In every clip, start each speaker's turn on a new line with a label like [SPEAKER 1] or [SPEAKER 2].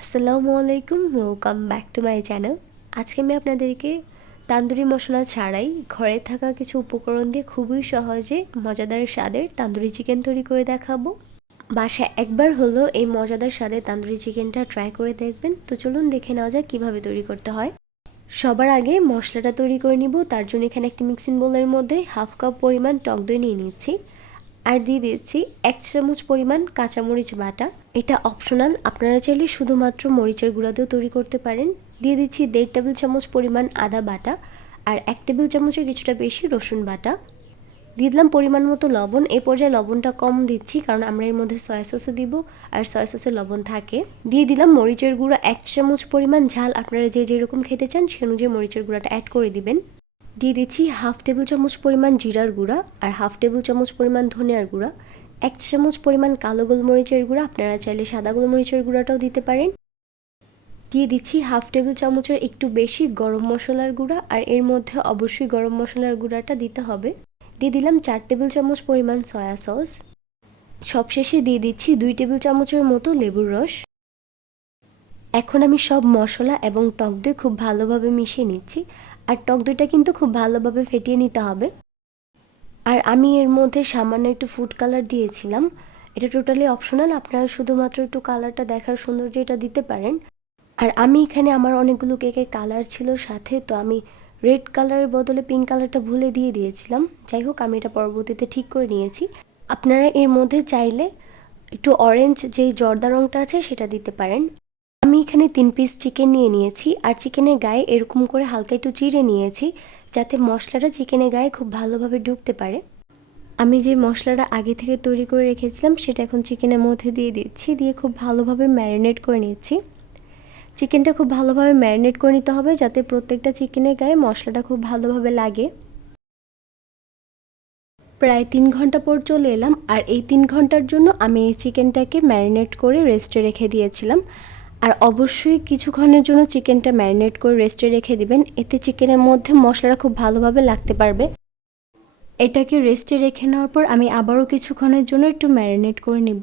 [SPEAKER 1] আসসালামু আলাইকুম welcome back to my channel আজকে আমি আপনাদেরকে তান্দুরি মশলা ছাড়াই ঘরে থাকা কিছু উপকরণ দিয়ে খুবই সহজে মজাদার স্বাদের তান্দুরি চিকেন তৈরি করে দেখাবো। বাসায় একবার হলো এই মজাদার স্বাদের তান্দুরি চিকেনটা ট্রাই করে দেখবেন। তো চলুন দেখে নেওয়া যাক কীভাবে তৈরি করতে হয়। সবার আগে মশলাটা তৈরি করে নিব, তার জন্য এখানে একটি মিক্সিং বোলের মধ্যে হাফ কাপ পরিমাণ টক দই নিয়ে নিচ্ছি। আর দিয়ে দিচ্ছি এক চামচ পরিমাণ কাঁচামরিচ বাটা। এটা অপশনাল আপনারা চাইলে শুধুমাত্র মরিচের গুঁড়া দিয়েও তৈরি করতে পারেন। দিয়ে দিচ্ছি দেড় টেবিল চামচ পরিমাণ আদা বাটা আর এক টেবিল চামচের কিছুটা বেশি রসুন বাটা। দিয়ে দিলাম পরিমাণ মতো লবণ। এই পর্যায়ে লবণটা কম দিচ্ছি কারণ আমরা এর মধ্যে সয়া সসও দিব আর সয়া সসে লবণ থাকে। দিয়ে দিলাম মরিচের গুঁড়া এক চামচ পরিমাণ ঝাল। আপনারা যে যেরকম খেতে চান সে অনুযায়ী মরিচের গুঁড়াটা অ্যাড করে দিবেন। দিয়ে দিচ্ছি হাফ টেবিল চামচ পরিমাণ জিরার গুঁড়া আর হাফ টেবিল চামচ পরিমাণ ধনিয়ার গুঁড়া। এক চামচ পরিমাণ কালো গোলমরিচের গুঁড়া, আপনারা চাইলে সাদা গোলমরিচের গুঁড়াটাও দিতে পারেন। দিয়ে দিচ্ছি হাফ টেবিল চামচের একটু বেশি গরম মশলার গুঁড়া আর এর মধ্যে অবশ্যই গরম মশলার গুঁড়াটা দিতে হবে। দিয়ে দিলাম চার টেবিল চামচ পরিমাণ সয়া সস। সবশেষে দিয়ে দিচ্ছি দুই টেবিল চামচের মতো লেবুর রস। এখন আমি সব মশলা এবং টক দই খুব ভালোভাবে মিশিয়ে নিচ্ছি। আর টক দইটা কিন্তু খুব ভালোভাবে ফেটিয়ে নিতে হবে। আর আমি এর মধ্যে সামান্য একটু ফুড কালার দিয়েছিলাম। এটা টোটালি অপশনাল আপনারা শুধুমাত্র একটু কালারটা দেখার সৌন্দর্য এটা দিতে পারেন। আর আমি এখানে আমার অনেকগুলো কেকের কালার ছিল সাথে, তো আমি রেড কালারের বদলে পিঙ্ক কালারটা ভুলে দিয়ে দিয়েছিলাম। যাই হোক, আমি এটা পরবর্তীতে ঠিক করে নিয়েছি। আপনারা এর মধ্যে চাইলে একটু অরেঞ্জ যে জর্দা রঙটা আছে সেটা দিতে পারেন। আমি এখানে তিন পিস চিকেন নিয়ে নিয়েছি, আর চিকেনের গায়ে এরকম করে হালকা একটু চিড়ে নিয়েছি, যাতে মশলাটা চিকেনের গায়ে খুব ভালোভাবে ঢুকতে পারে। আমি যে মশলাটা আগে থেকে তৈরি করে রেখেছিলাম, সেটা এখন চিকেনের মধ্যে দিয়ে দিচ্ছি, দিয়ে খুব ভালোভাবে ম্যারিনেট করে নিচ্ছি। চিকেনটা খুব ভালোভাবে ম্যারিনেট করে নিতে হবে, যাতে প্রত্যেকটা চিকেনের গায়ে মশলাটা খুব ভালোভাবে লাগে। প্রায় তিন ঘণ্টা পর চলে এলাম, আর এই তিন ঘণ্টার জন্য আমি এই চিকেনটাকে ম্যারিনেট করে রেস্টে রেখে দিয়েছিলাম। আর অবশ্যই কিছুক্ষণের জন্য চিকেনটা ম্যারিনেট করে রেস্টে রেখে দিবেন। এতে চিকেনের মধ্যে মশলাটা খুব ভালোভাবে লাগতে পারবে। এটাকে রেস্টে রেখে নেওয়ার পর আমি আবারও কিছুক্ষণের জন্য একটু ম্যারিনেট করে নেব।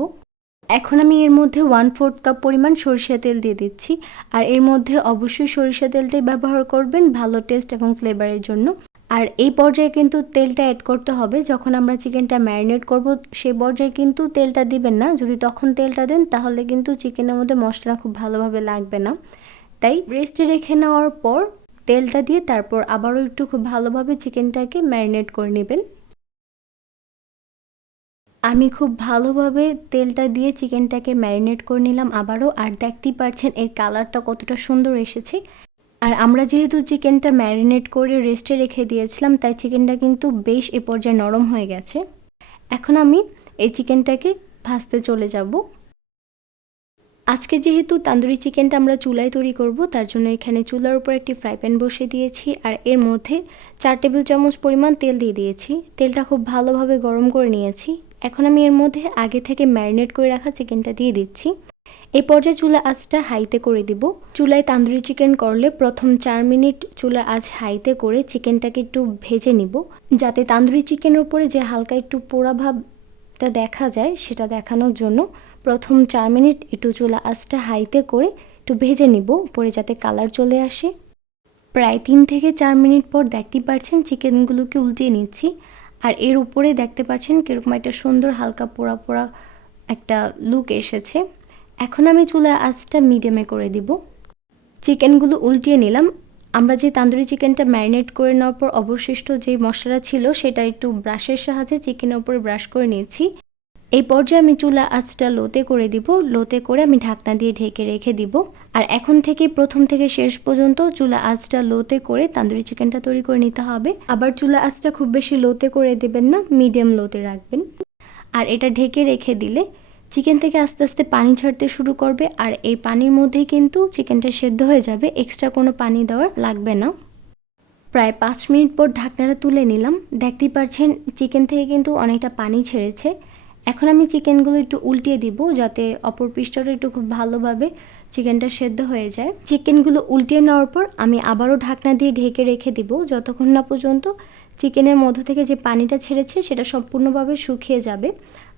[SPEAKER 1] এখন আমি এর মধ্যে ওয়ান ফোর্থ কাপ পরিমাণ সরিষা তেল দিয়ে দিচ্ছি। আর এর মধ্যে অবশ্যই সরিষা তেলটাই ব্যবহার করবেন ভালো টেস্ট এবং ফ্লেভারের জন্য। আর এই পর্যায়ে কিন্তু তেলটা অ্যাড করতে হবে। যখন আমরা চিকেনটা ম্যারিনেট করব সেই পর্যায়ে কিন্তু তেলটা দিবেন না। যদি তখন তেলটা দেন, তাহলে কিন্তু চিকেনের মধ্যে মশলা খুব ভালোভাবে লাগবে না। তাই রেস্টে রেখে নেওয়ার পর তেলটা দিয়ে তারপর আবারও একটু খুব ভালোভাবে চিকেনটাকে ম্যারিনেট করে নেবেন। আমি খুব ভালোভাবে তেলটা দিয়ে চিকেনটাকে ম্যারিনেট করে নিলাম আবারও। আর দেখতেই পারছেন, এর কালারটা কতটা সুন্দর এসেছে। আর আমরা যেহেতু চিকেনটা ম্যারিনেট করে রেস্টে রেখে দিয়েছিলাম, তাই চিকেনটা কিন্তু বেশ এ পর্যায়ে নরম হয়ে গেছে। এখন আমি এই চিকেনটাকে ভাজতে চলে যাব। আজকে যেহেতু তান্দুরি চিকেনটা আমরা চুলায় তৈরি করব, তার জন্য এখানে চুলার উপর একটি ফ্রাই প্যান বসিয়ে দিয়েছি, আর এর মধ্যে চার টেবিল চামচ পরিমাণ তেল দিয়ে দিয়েছি। তেলটা খুব ভালোভাবে গরম করে নিয়েছি। এখন আমি এর মধ্যে আগে থেকে ম্যারিনেট করে রাখা চিকেনটা দিয়ে দিচ্ছি। এই পর্যায়ে চুলা আঁচটা হাইতে করে দিব। চুলায় তান্দুরি চিকেন করলে প্রথম চার মিনিট চুলা আঁচ হাইতে করে চিকেনটাকে একটু ভেজে নিব। যাতে তান্দুরি চিকেনের উপরে যে হালকা একটু পোড়া ভাবটা দেখা যায়, সেটা দেখানোর জন্য প্রথম চার মিনিট একটু চুলা আঁচটা হাইতে করে একটু ভেজে নিব, উপরে যাতে কালার চলে আসে। প্রায় তিন থেকে চার মিনিট পর দেখতেই পাচ্ছেন চিকেনগুলোকে উল্টিয়ে নিচ্ছি। আর এর উপরে দেখতে পাচ্ছেন কীরকম একটা সুন্দর হালকা পোড়া পোড়া একটা লুক এসেছে। এখন আমি চুলার আঁচটা মিডিয়ামে করে দিব। চিকেনগুলো উল্টিয়ে নিলাম। আমরা যে তান্দুরি চিকেনটা ম্যারিনেট করে নেওয়ার পর অবশিষ্ট যে মশলা ছিল, সেটা একটু ব্রাশের সাহায্যে চিকেনের উপরে ব্রাশ করে নিয়েছি। এই পর্যায়ে আমি চুলা আঁচটা লোতে করে দিব। লোতে করে আমি ঢাকনা দিয়ে ঢেকে রেখে দিব। আর এখন থেকে প্রথম থেকে শেষ পর্যন্ত চুলা আঁচটা লোতে করে তান্দুরি চিকেনটা তৈরি করে নিতে হবে। আবার চুলা আঁচটা খুব বেশি লোতে করে দেবেন না মিডিয়াম লোতে রাখবেন। আর এটা ঢেকে রেখে দিলে চিকেন থেকে আস্তে আস্তে পানি ছাড়তে শুরু করবে আর এই পানির মধ্যেই কিন্তু চিকেনটা সেদ্ধ হয়ে যাবে। এক্সট্রা কোনো পানি দেওয়ার লাগবে না। প্রায় পাঁচ মিনিট পর ঢাকনাটা তুলে নিলাম। দেখতেই পারছেন, চিকেন থেকে কিন্তু অনেকটা পানি ছেড়েছে। এখন আমি চিকেনগুলো একটু উল্টিয়ে দিব যাতে অপর পৃষ্ঠটা একটু খুব ভালোভাবে চিকেনটা সেদ্ধ হয়ে যায়। চিকেনগুলো উল্টিয়ে নেওয়ার পর আমি আবারও ঢাকনা দিয়ে ঢেকে রেখে দিব। যতক্ষণ না পর্যন্ত চিকেনের মধ্য থেকে যে পানিটা ছেড়েছে সেটা সম্পূর্ণভাবে শুকিয়ে যাবে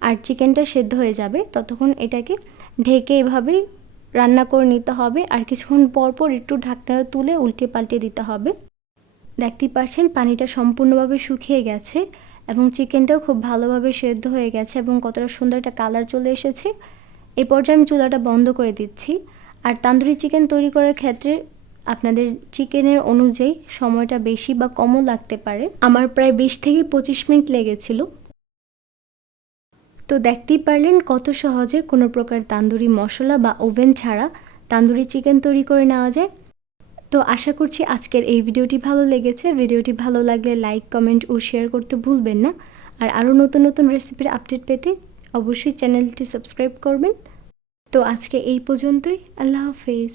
[SPEAKER 1] আর চিকেনটা সেদ্ধ হয়ে যাবে। ততক্ষণ এটাকে ঢেকে এভাবেই
[SPEAKER 2] রান্না করে নিতে হবে আর কিছুক্ষণ পর পর একটু ঢাকনাটা তুলে উল্টে পাল্টে দিতে হবে। দেখতেই পাচ্ছেন পানিটা সম্পূর্ণভাবে শুকিয়ে গেছে এবং চিকেনটাও খুব ভালোভাবে সেদ্ধ হয়ে গেছে এবং কতটা সুন্দর একটা কালার চলে এসেছে। এই পর্যায়ে আমি চুলাটা বন্ধ করে দিচ্ছি। আর তান্দুরি চিকেন তৈরি করার ক্ষেত্রে আপনাদের চিকেনের অনুযায়ী সময়টা বেশি বা কমও লাগতে পারে। আমার প্রায় বিশ থেকে পঁচিশ মিনিট লেগেছিল। তো দেখতেই পারলেন কত সহজে কোনো প্রকার তান্দুরি মশলা বা ওভেন ছাড়া তান্দুরি চিকেন তৈরি করে নেওয়া যায়। তো আশা করছি আজকের এই ভিডিওটি ভালো লেগেছে। ভিডিওটি ভালো লাগলে লাইক, কমেন্ট ও শেয়ার করতে ভুলবেন না। আর আরও নতুন নতুন রেসিপির আপডেট পেতে অবশ্যই চ্যানেলটি সাবস্ক্রাইব করবেন। তো আজকে এই পর্যন্তই। আল্লাহ হাফেজ।